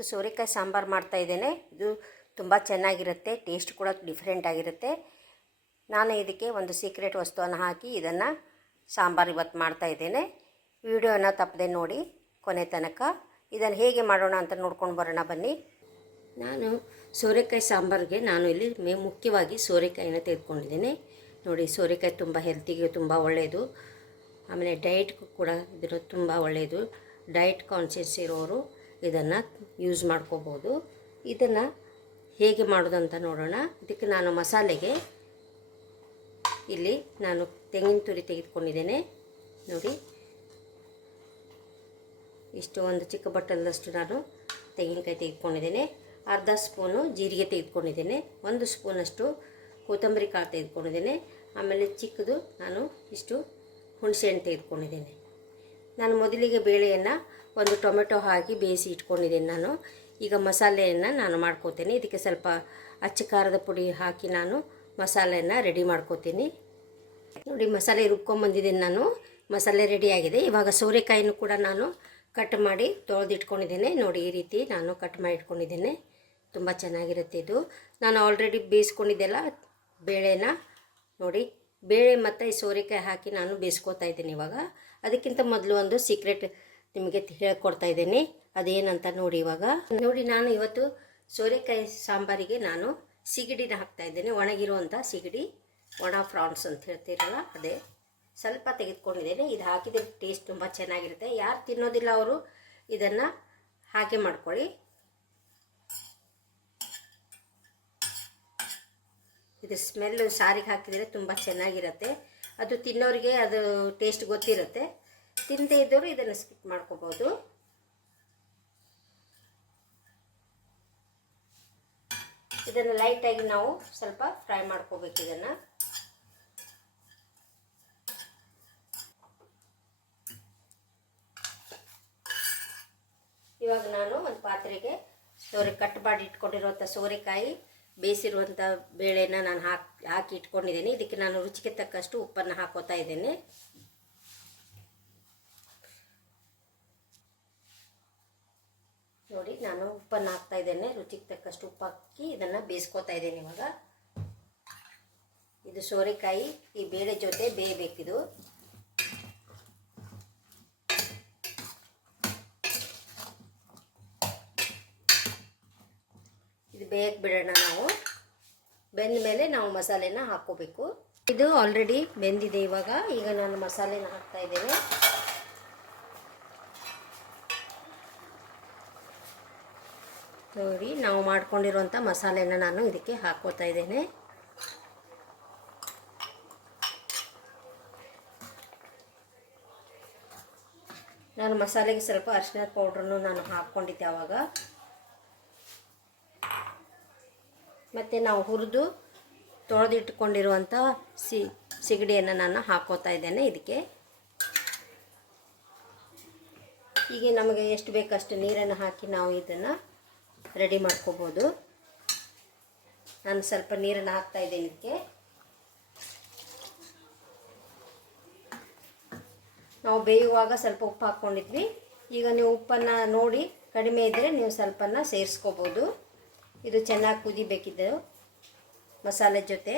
ಇವತ್ತು ಸೋರೆಕಾಯಿ ಸಾಂಬಾರು ಮಾಡ್ತಾಯಿದ್ದೇನೆ. ಇದು ತುಂಬ ಚೆನ್ನಾಗಿರುತ್ತೆ, ಟೇಸ್ಟ್ ಕೂಡ ಡಿಫ್ರೆಂಟ್ ಆಗಿರುತ್ತೆ. ನಾನು ಇದಕ್ಕೆ ಒಂದು ಸೀಕ್ರೆಟ್ ವಸ್ತುವನ್ನು ಹಾಕಿ ಇದನ್ನು ಸಾಂಬಾರು ಇವತ್ತು ಮಾಡ್ತಾಯಿದ್ದೇನೆ. ವಿಡಿಯೋನ ತಪ್ಪದೆ ನೋಡಿ ಕೊನೆ ತನಕ. ಇದನ್ನು ಹೇಗೆ ಮಾಡೋಣ ಅಂತ ನೋಡ್ಕೊಂಡು ಬರೋಣ ಬನ್ನಿ. ನಾನು ಸೋರೆಕಾಯಿ ಸಾಂಬಾರಿಗೆ ಇಲ್ಲಿ ಮುಖ್ಯವಾಗಿ ಸೋರೆಕಾಯಿನ ತೆಗೆದುಕೊಂಡಿದ್ದೇನೆ. ನೋಡಿ, ಸೋರೆಕಾಯಿ ತುಂಬ ಹೆಲ್ತಿಗೆ ತುಂಬ ಒಳ್ಳೆಯದು, ಆಮೇಲೆ ಡಯಟ್ಗೂ ಕೂಡ ಇದರ ತುಂಬ ಒಳ್ಳೆಯದು. ಡಯಟ್ ಕಾನ್ಷಿಯಸ್ ಇರೋರು ಇದನ್ನು ಯೂಸ್ ಮಾಡ್ಕೋಬೋದು. ಇದನ್ನು ಹೇಗೆ ಮಾಡೋದಂತ ನೋಡೋಣ. ಇದಕ್ಕೆ ನಾನು ಮಸಾಲೆಗೆ ಇಲ್ಲಿ ತೆಂಗಿನ ತುರಿ ತೆಗೆದುಕೊಂಡಿದ್ದೇನೆ. ನೋಡಿ, ಇಷ್ಟು ಒಂದು ಚಿಕ್ಕ ಬಟ್ಟಲದಷ್ಟು ನಾನು ತೆಂಗಿನಕಾಯಿ ತೆಗೆದುಕೊಂಡಿದ್ದೇನೆ. ಅರ್ಧ ಸ್ಪೂನು ಜೀರಿಗೆ ತೆಗೆದುಕೊಂಡಿದ್ದೇನೆ. 1 ಸ್ಪೂನಷ್ಟು ಕೊತ್ತಂಬರಿ ಕಾಳು ತೆಗೆದುಕೊಂಡಿದ್ದೇನೆ. ಆಮೇಲೆ ಚಿಕ್ಕದು ನಾನು ಇಷ್ಟು ಹುಣಸೆಹಣ್ಣು ತೆಗೆದುಕೊಂಡಿದ್ದೇನೆ. ನಾನು ಮೊದಲಿಗೆ ಬೇಳೆಯನ್ನು ಒಂದು ಟೊಮೆಟೊ ಹಾಕಿ ಬೇಯಿಸಿ ಇಟ್ಕೊಂಡಿದ್ದೇನೆ. ಈಗ ಮಸಾಲೆಯನ್ನು ನಾನು ಮಾಡ್ಕೋತೀನಿ. ಇದಕ್ಕೆ ಸ್ವಲ್ಪ ಅಚ್ಚ ಖಾರದ ಪುಡಿ ಹಾಕಿ ನಾನು ಮಸಾಲೆಯನ್ನು ರೆಡಿ ಮಾಡ್ಕೋತೀನಿ. ನೋಡಿ, ಮಸಾಲೆ ರುಬ್ಕೊಂಬಂದಿದ್ದೀನಿ ಮಸಾಲೆ ರೆಡಿಯಾಗಿದೆ. ಇವಾಗ ಸೋರೆಕಾಯಿನೂ ಕೂಡ ನಾನು ಕಟ್ ಮಾಡಿ ತೊಳೆದಿಟ್ಕೊಂಡಿದ್ದೇನೆ. ನೋಡಿ, ಈ ರೀತಿ ನಾನು ಕಟ್ ಮಾಡಿ ಇಟ್ಕೊಂಡಿದ್ದೇನೆ. ತುಂಬ ಚೆನ್ನಾಗಿರುತ್ತೆ ಇದು. ನಾನು ಆಲ್ರೆಡಿ ಬೇಯಿಸ್ಕೊಂಡಿದ್ದೆಲ್ಲ ಬೇಳೆನ ನೋಡಿ, ಬೇಳೆ ಮತ್ತು ಈ ಸೋರೆಕಾಯಿ ಹಾಕಿ ನಾನು ಬೇಯಿಸ್ಕೊತಾ ಇದ್ದೀನಿ. ಇವಾಗ ಅದಕ್ಕಿಂತ ಮೊದಲು ಒಂದು ಸೀಕ್ರೆಟ್ ನಿಮಗೆ ಹೇಳ್ಕೊಡ್ತಾ ಇದ್ದೀನಿ. ಅದೇನಂತ ನೋಡಿ. ಇವಾಗ ನೋಡಿ, ನಾನು ಇವತ್ತು ಸೋರೆಕಾಯಿ ಸಾಂಬಾರಿಗೆ ನಾನು ಸಿಗಡಿನ ಹಾಕ್ತಾ ಇದ್ದೇನೆ. ಒಣಗಿರುವಂಥ ಸಿಗಡಿ, ಒಣ ಫ್ರಾನ್ಸ್ ಅಂತ ಹೇಳ್ತೀರಲ್ಲ, ಅದೇ ಸ್ವಲ್ಪ ತೆಗೆದುಕೊಂಡಿದ್ದೇನೆ. ಇದು ಹಾಕಿದರೆ ಟೇಸ್ಟ್ ತುಂಬ ಚೆನ್ನಾಗಿರುತ್ತೆ. ಯಾರು ತಿನ್ನೋದಿಲ್ಲ ಅವರು ಇದನ್ನು ಹಾಗೆ ಮಾಡ್ಕೊಳ್ಳಿ. ಇದು ಸ್ಮೆಲ್ಲು ಸಾರಿಗೆ ಹಾಕಿದರೆ ತುಂಬ ಚೆನ್ನಾಗಿರುತ್ತೆ. ಅದು ತಿನ್ನೋರಿಗೆ ಅದು ಟೇಸ್ಟ್ ಗೊತ್ತಿರುತ್ತೆ. ತಿನ್ನದೇ ಇದ್ದವರು ಇದನ್ನು ಸ್ಕಿಪ್ ಮಾಡ್ಕೋಬೋದು. ಇದನ್ನು ಲೈಟಾಗಿ ನಾವು ಸ್ವಲ್ಪ ಫ್ರೈ ಮಾಡ್ಕೋಬೇಕು. ಇದನ್ನು ಇವಾಗ ನಾನು ಒಂದು ಪಾತ್ರೆಗೆ ಕಟ್ ಮಾಡಿ ಇಟ್ಕೊಂಡಿರುವಂಥ ಸೋರೆಕಾಯಿ, ಬೇಯಿಸಿರುವಂಥ ಬೇಳೆನ ನಾನು ಹಾಕಿ ಇಟ್ಕೊಂಡಿದ್ದೀನಿ. ಇದಕ್ಕೆ ನಾನು ರುಚಿಗೆ ತಕ್ಕಷ್ಟು ಉಪ್ಪನ್ನು ಹಾಕೋತಾ ಇದ್ದೇನೆ. ನೋಡಿ, ನಾನು ಉಪ್ಪನ್ನು ಹಾಕ್ತಾ ಇದ್ದೇನೆ. ರುಚಿಗೆ ತಕ್ಕಷ್ಟು ಉಪ್ಪು ಹಾಕಿ ಇದನ್ನು ಬೇಯಿಸ್ಕೊತಾ ಇದ್ದೇನೆ. ಇವಾಗ ಇದು ಸೋರೆಕಾಯಿ ಈ ಬೇಳೆ ಜೊತೆ ಬೇಯಬೇಕಿದು. ಇದು ಬೇಯಕ್ಕೆ ಬಿಡೋಣ. ನಾವು ಬೆಂದ ಮೇಲೆ ನಾವು ಮಸಾಲೆನ ಹಾಕ್ಕೋಬೇಕು. ಇದು ಆಲ್ರೆಡಿ ಬೆಂದಿದೆ. ಈಗ ನಾನು ಮಸಾಲೆನ ಹಾಕ್ತಾ ಇದ್ದೇನೆ. ನೋಡಿ, ನಾವು ಮಾಡ್ಕೊಂಡಿರುವಂಥ ಮಸಾಲೆನ ನಾನು ಇದಕ್ಕೆ ಹಾಕ್ಕೋತಾ ಇದ್ದೇನೆ. ನಾನು ಮಸಾಲೆಗೆ ಸ್ವಲ್ಪ ಅರಿಶಿನ ಪೌಡ್ರನ್ನು ನಾನು ಹಾಕ್ಕೊಂಡಿದ್ದೆ ಆವಾಗ. ಮತ್ತು ನಾವು ಹುರಿದು ತೊಳೆದಿಟ್ಕೊಂಡಿರುವಂಥ ಸಿಗಡಿಯನ್ನು ನಾನು ಹಾಕ್ಕೋತಾ ಇದ್ದೇನೆ ಇದಕ್ಕೆ. ಈಗ ನಮಗೆ ಎಷ್ಟು ಬೇಕಷ್ಟು ನೀರನ್ನು ಹಾಕಿ ನಾವು ಇದನ್ನು ರೆಡಿ ಮಾಡ್ಕೋಬೋದು. ನಾನು ಸ್ವಲ್ಪ ನೀರನ್ನು ಹಾಕ್ತಾ ಇದ್ದೇನೆ ಇದಕ್ಕೆ. ನಾವು ಬೇಯುವಾಗ ಸ್ವಲ್ಪ ಉಪ್ಪು ಹಾಕ್ಕೊಂಡಿದ್ವಿ. ಈಗ ನೀವು ಉಪ್ಪನ್ನು ನೋಡಿ ಕಡಿಮೆ ಇದ್ದರೆ ನೀವು ಸ್ವಲ್ಪನ ಸೇರಿಸ್ಕೋಬೋದು. ಇದು ಚೆನ್ನಾಗಿ ಕುದಿಬೇಕಿದ್ದು ಮಸಾಲೆ ಜೊತೆ.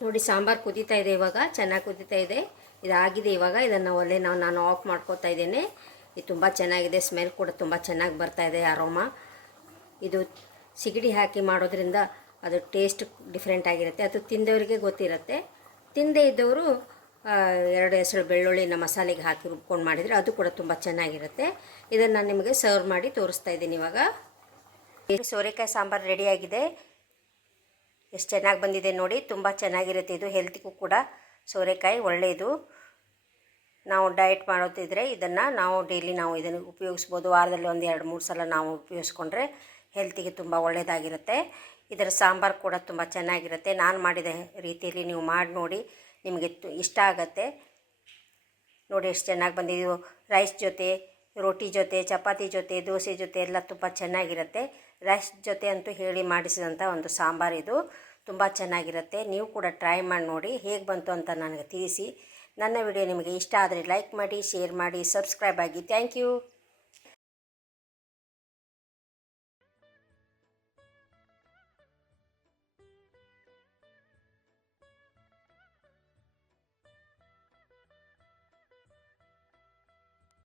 ನೋಡಿ, ಸಾಂಬಾರು ಕುದೀತಾ ಇದೆ. ಇವಾಗ ಚೆನ್ನಾಗಿ ಕುದೀತಾ ಇದೆ. ಇದಾಗಿದೆ. ಇವಾಗ ಇದನ್ನು ನಾನು ಆಫ್ ಮಾಡ್ಕೋತಾ ಇದ್ದೇನೆ. ಇದು ತುಂಬ ಚೆನ್ನಾಗಿದೆ. ಸ್ಮೆಲ್ ಕೂಡ ತುಂಬ ಚೆನ್ನಾಗಿ ಬರ್ತಾ ಇದೆ, ಅರೋಮಾ. ಇದು ಸಿಗಡಿ ಹಾಕಿ ಮಾಡೋದ್ರಿಂದ ಅದು ಟೇಸ್ಟ್ ಡಿಫ್ರೆಂಟ್ ಆಗಿರುತ್ತೆ. ಅದು ತಿಂದವರಿಗೆ ಗೊತ್ತಿರುತ್ತೆ. ತಿಂದೇ ಇದ್ದವರು 2 ಹೆಸರು ಬೆಳ್ಳುಳ್ಳಿನ ಮಸಾಲೆಗೆ ಹಾಕಿ ರುಬ್ಕೊಂಡು ಮಾಡಿದರೆ ಅದು ಕೂಡ ತುಂಬ ಚೆನ್ನಾಗಿರುತ್ತೆ. ಇದನ್ನು ನಾನು ನಿಮಗೆ ಸರ್ವ್ ಮಾಡಿ ತೋರಿಸ್ತಾ ಇದ್ದೀನಿ. ಇವಾಗ ಸೋರೆಕಾಯಿ ಸಾಂಬಾರು ರೆಡಿಯಾಗಿದೆ. ಎಷ್ಟು ಚೆನ್ನಾಗಿ ಬಂದಿದೆ ನೋಡಿ. ತುಂಬ ಚೆನ್ನಾಗಿರುತ್ತೆ. ಇದು ಹೆಲ್ತಿಗೂ ಕೂಡ ಸೋರೆಕಾಯಿ ಒಳ್ಳೆಯದು. ನಾವು ಡಯಟ್ ಮಾಡೋದಿದ್ರೆ ಇದನ್ನು ನಾವು ಡೈಲಿ ಇದನ್ನು ಉಪಯೋಗಿಸ್ಬೋದು. ವಾರದಲ್ಲಿ 1-2-3 ಸಲ ನಾವು ಉಪಯೋಗಿಸ್ಕೊಂಡ್ರೆ ಹೆಲ್ತಿಗೆ ತುಂಬ ಒಳ್ಳೆಯದಾಗಿರುತ್ತೆ. ಇದರ ಸಾಂಬಾರು ಕೂಡ ತುಂಬ ಚೆನ್ನಾಗಿರುತ್ತೆ. ನಾನು ಮಾಡಿದ ರೀತಿಯಲ್ಲಿ ನೀವು ಮಾಡಿ ನೋಡಿ, ನಿಮಗೆ ಇಷ್ಟ ಆಗುತ್ತೆ. ನೋಡಿ, ಎಷ್ಟು ಚೆನ್ನಾಗಿ ಬಂದಿದ್ದು. ರೈಸ್ ಜೊತೆ, ರೋಟಿ ಜೊತೆ, ಚಪಾತಿ ಜೊತೆ, ದೋಸೆ ಜೊತೆ ಎಲ್ಲ ತುಂಬ ಚೆನ್ನಾಗಿರುತ್ತೆ. ರೈಸ್ ಜೊತೆ ಅಂತೂ ಹೇಳಿ ಮಾಡಿಸಿದಂಥ ಒಂದು ಸಾಂಬಾರು ಇದು. ತುಂಬ ಚೆನ್ನಾಗಿರುತ್ತೆ. ನೀವು ಕೂಡ ಟ್ರೈ ಮಾಡಿ ನೋಡಿ, ಹೇಗೆ ಬಂತು ಅಂತ ನನಗೆ ತಿಳಿಸಿ. ನನ್ನ ವಿಡಿಯೋ ನಿಮಗೆ ಇಷ್ಟ ಆದರೆ ಲೈಕ್ ಮಾಡಿ, ಶೇರ್ ಮಾಡಿ, ಸಬ್ಸ್ಕ್ರೈಬ್ ಆಗಿ. Thank you.